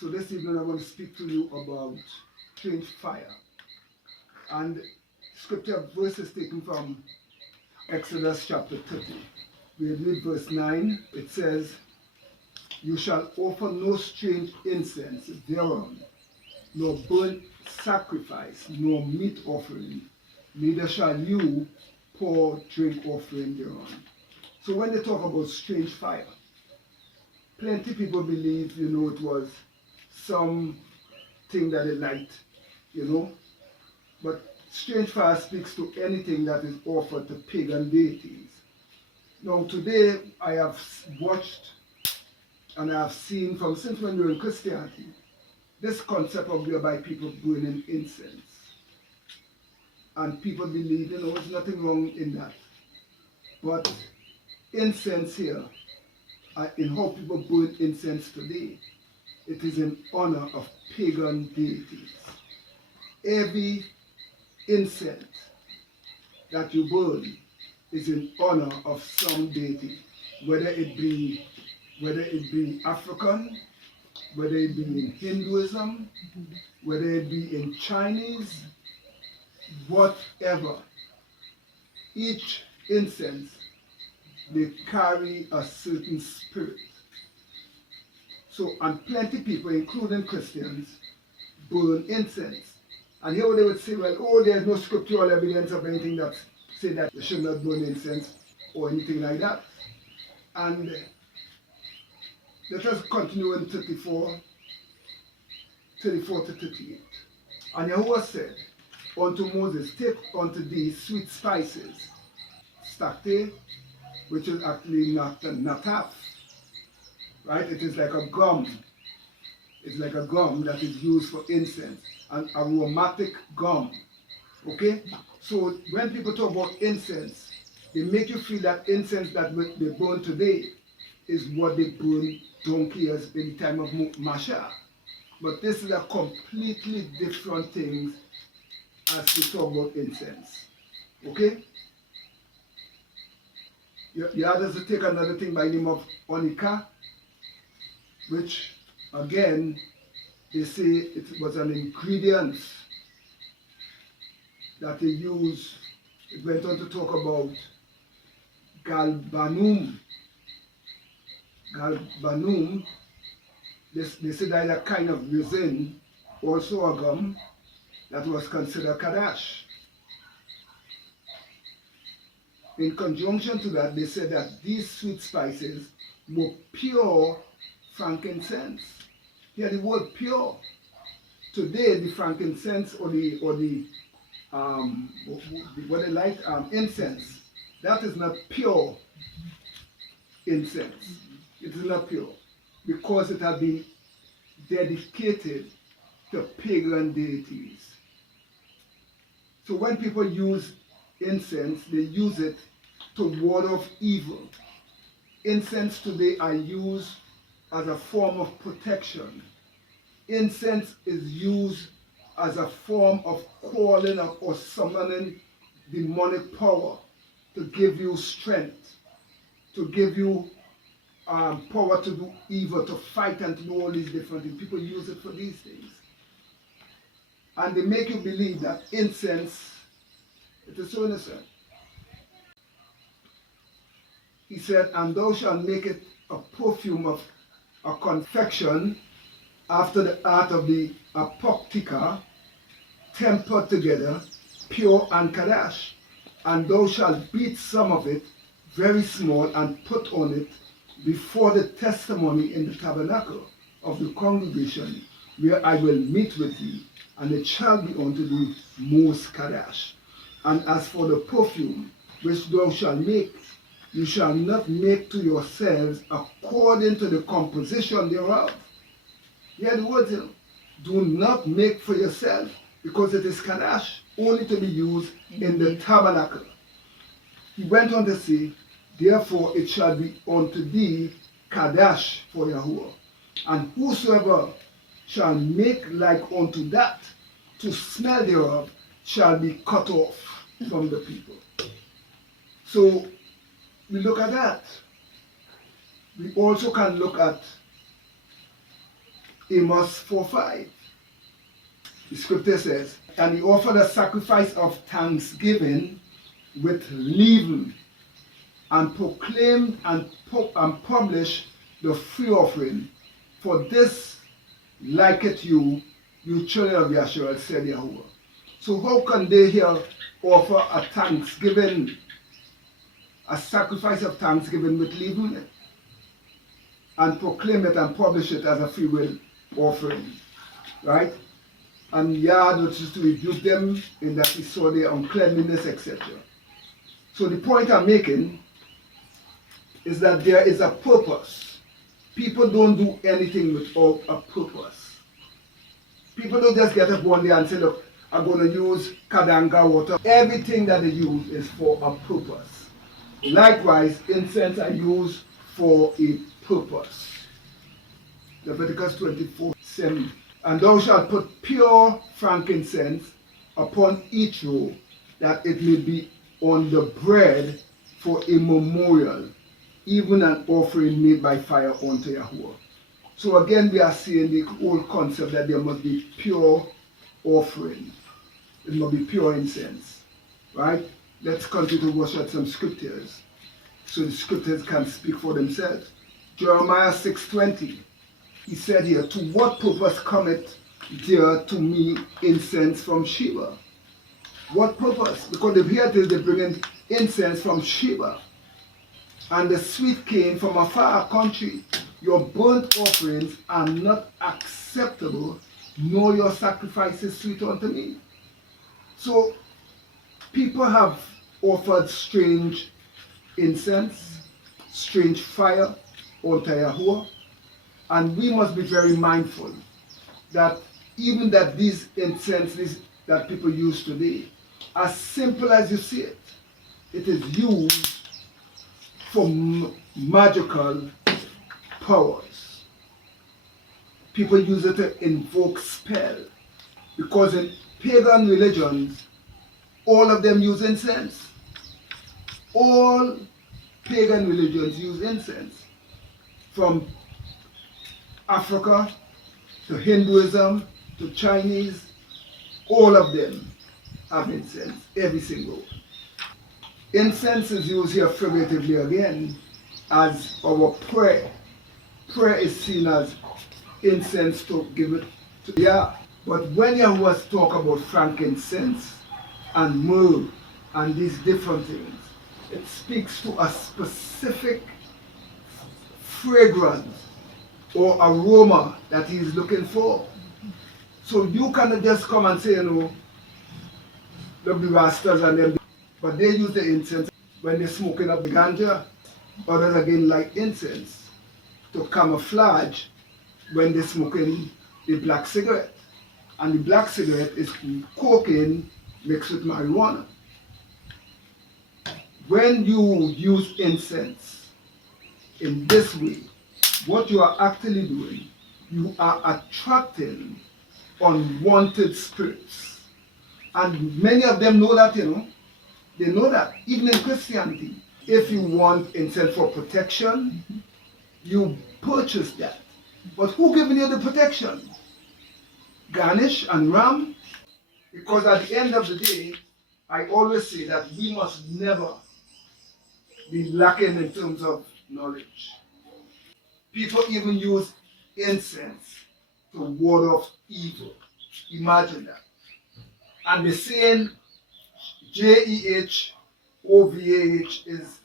So this evening I want to speak to you about strange fire. And scripture verse is taken from Exodus chapter 30. We read verse 9. It says, "You shall offer no strange incense thereon, nor burnt sacrifice, nor meat offering, neither shall you pour drink offering thereon." So when they talk about strange fire, plenty people believe, it was some thing that they light, But strange fire speaks to anything that is offered to pagan deities. Now today I have watched and I have seen since when we were in Christianity, this concept of whereby people burning incense. And people believe, there's nothing wrong in that. But incense here, in how people burn incense today, it is in honor of pagan deities. Every incense that you burn is in honor of some deity, whether it be African, whether it be in Hinduism, whether it be in Chinese, whatever. Each incense, they carry a certain spirit. So, and plenty people, including Christians, burn incense. And here they would say, well, there's no scriptural evidence of anything that say that you should not burn incense or anything like that. And let us continue in 34 to 38. And Yahuwah said unto Moses, "Take unto thee sweet spices, stacte," which is actually nataf, right? It is like a gum. It's like a gum that is used for incense, an aromatic gum. Okay? So when people talk about incense, they make you feel that incense that they burn today is what they burn donkey years in the time of Masha. But this is a completely different thing as we talk about incense. Okay? The others will take another thing by the name of onika, which again they say it was an ingredient that they used. It went on to talk about galbanum. Galbanum, they say that is a kind of resin, also a gum, that was considered kadash. In conjunction to that, they said that these sweet spices were pure frankincense. Hear the word pure. Today, the frankincense or the what they like incense, that is not pure incense. It is not pure because it has been dedicated to pagan deities. So when people use incense, they use it to ward off evil. Incense today are used as a form of protection. Incense is used as a form of calling or summoning demonic power to give you strength, to give you power to do evil, to fight and to do all these different things. People use it for these things. And they make you believe that incense, it is so innocent. He said, "And thou shalt make it a perfume of a confection after the art of the apoctica, tempered together, pure and kadash. And thou shalt beat some of it very small and put on it before the testimony in the tabernacle of the congregation, where I will meet with thee, and it shall be unto thee most kadash. And as for the perfume which thou shalt make, you shall not make to yourselves according to the composition thereof." Hear the words, do not make for yourself, because it is kadash, only to be used in the tabernacle. He went on to say, "Therefore it shall be unto thee kadash for Yahuwah. And whosoever shall make like unto that, to smell thereof, shall be cut off from the people." So we look at that. We also can look at Amos 4:5. The scripture says, and he offered a sacrifice of thanksgiving with leaven, and proclaimed and published the free offering. For this liketh you, you children of Yahshua, said Yahuwah. So how can they here offer a thanksgiving, a sacrifice of thanksgiving with leaven in it, and proclaim it and publish it as a free will offering, right? And Yah was to rebuke them in that he saw their uncleanliness, etc. So the point I'm making is that there is a purpose. People don't do anything without a purpose. People don't just get up one day and say, look, I'm going to use Kadanga water. Everything that they use is for a purpose. Likewise, incense are used for a purpose. Leviticus 24:7. And thou shalt put pure frankincense upon each roll, that it may be on the bread for a memorial, even an offering made by fire unto Yahuwah. So again, we are seeing the whole concept that there must be pure offering. It must be pure incense, right? Let's continue to watch at some scriptures, so the scriptures can speak for themselves. Jeremiah 6:20. He said here, to what purpose cometh there to me incense from Sheba? What purpose? Because the here it is, they bring in incense from Sheba, and the sweet cane from a far country. Your burnt offerings are not acceptable, nor your sacrifices sweet unto me. So people have offered strange incense, strange fire unto Yahuwah, and we must be very mindful that even that these incenses that people use today, as simple as you see it, it is used for magical powers. People use it to invoke spell, because in pagan religions, all of them use incense. All pagan religions use incense, from Africa to Hinduism to Chinese. All of them have incense, every single one. Incense is used here figuratively again as our prayer. Prayer is seen as incense to give it to Yah. But when Yahuwah talk about frankincense and myrrh and these different things, it speaks to a specific fragrance or aroma that he is looking for. So you cannot just come and say, look, the Rastas and them, but they use the incense when they're smoking up the ganja. Others again like incense to camouflage when they're smoking the black cigarette. And the black cigarette is cocaine mixed with marijuana. When you use incense in this way, what you are actually doing, you are attracting unwanted spirits. And many of them know that, They know that, even in Christianity. If you want incense for protection, you purchase that. But who giving you the protection? Ganesh and Ram? Because at the end of the day, I always say that we must never be lacking in terms of knowledge. People even use incense to ward off evil. Imagine that. And the saying Jehovah is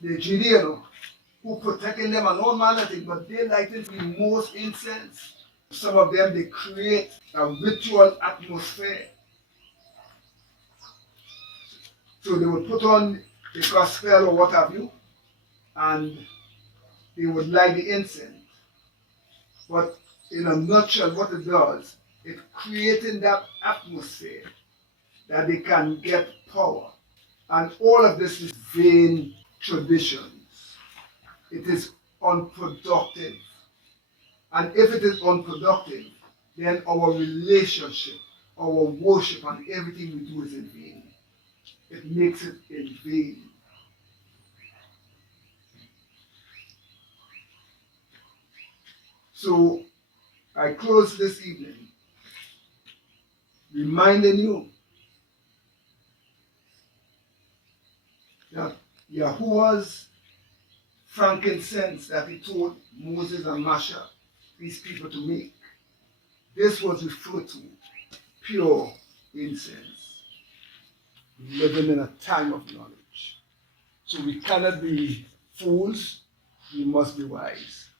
the Judean who protecting them and all manner of things, but they like it the most incense. Some of them, they create a ritual atmosphere. So they would put on the gospel or what have you, and they would light the incense. But in a nutshell, what it does, it's creating that atmosphere that they can get power. And all of this is vain traditions. It is unproductive. And if it is unproductive, then our relationship, our worship, and everything we do is in vain. It makes it in vain. So I close this evening reminding you that Yahuwah's frankincense that he told Moses and Masha, these people to make, this was referred to pure incense. Living in a time of knowledge. So we cannot be fools, we must be wise.